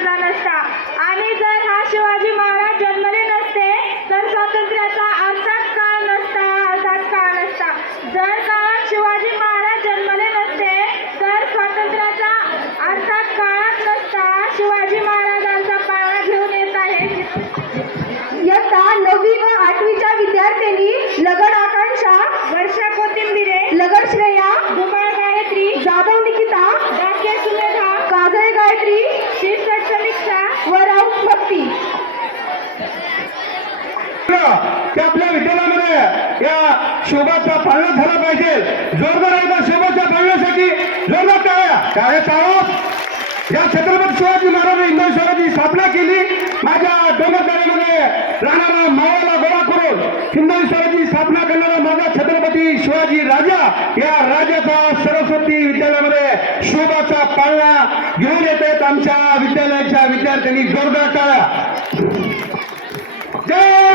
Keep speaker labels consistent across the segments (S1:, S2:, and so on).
S1: जन्मला नसता. आणि जर हा शिवाजी महाराज जन्मले नसते तर स्वातंत्र्याचा अर्थात काळ नसता अर्थात काळ नसता. जर काळात शिवाजी
S2: की आपल्या विद्यालयामध्ये या शोभाचा पालना झाला पाहिजे. जोरदार आहे का शोभाच्या पालण्यासाठी जोरदार टाळ्या. टाळ्या टाळो. या छत्रपती शिवाजी महाराज इंदोर शहराची स्थापना केली. माझ्या डोंगरदारीमध्ये राहणारा मावाला गोळा करून हिंदवी शहराची स्थापना करणारा माझा छत्रपती शिवाजी राजा या राजाचा सरस्वती विद्यालयामध्ये शोभाचा पाळणा घेऊन येत आहेत आमच्या विद्यालयाच्या विद्यार्थ्यांनी. जोरदार टाळा जय!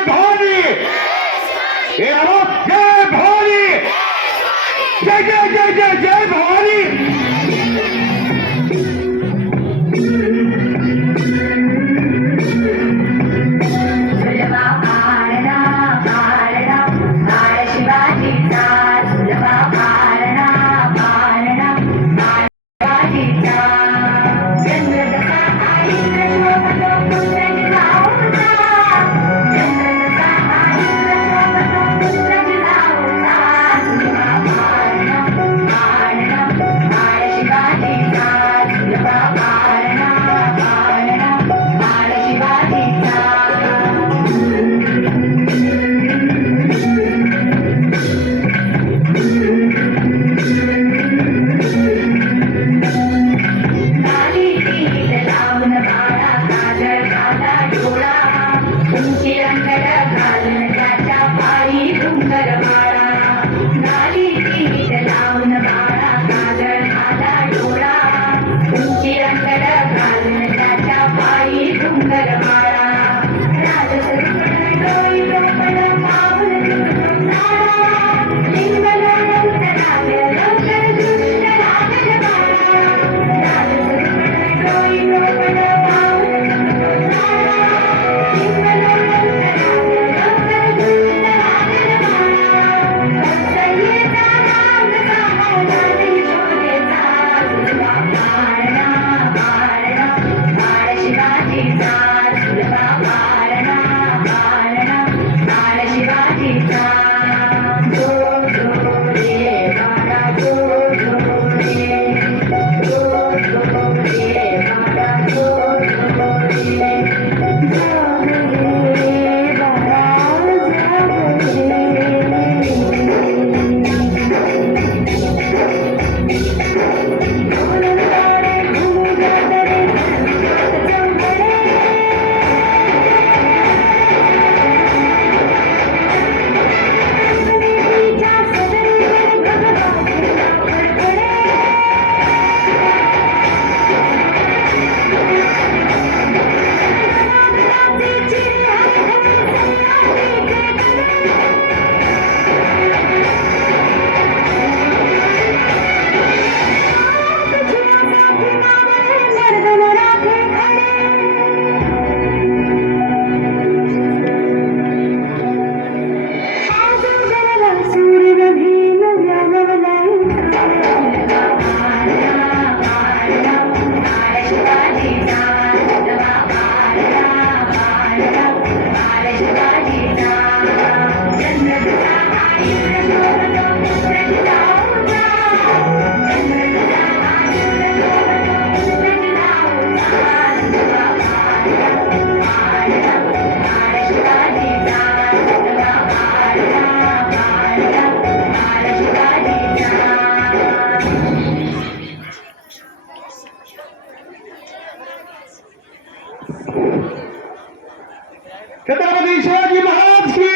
S2: छत्रपती शिवाजी महाराज की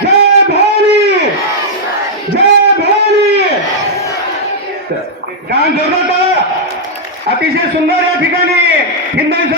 S2: जय भवानी! जय भवानी! छान जोरदार अतिशय सुंदर या ठिकाणी हिंदवी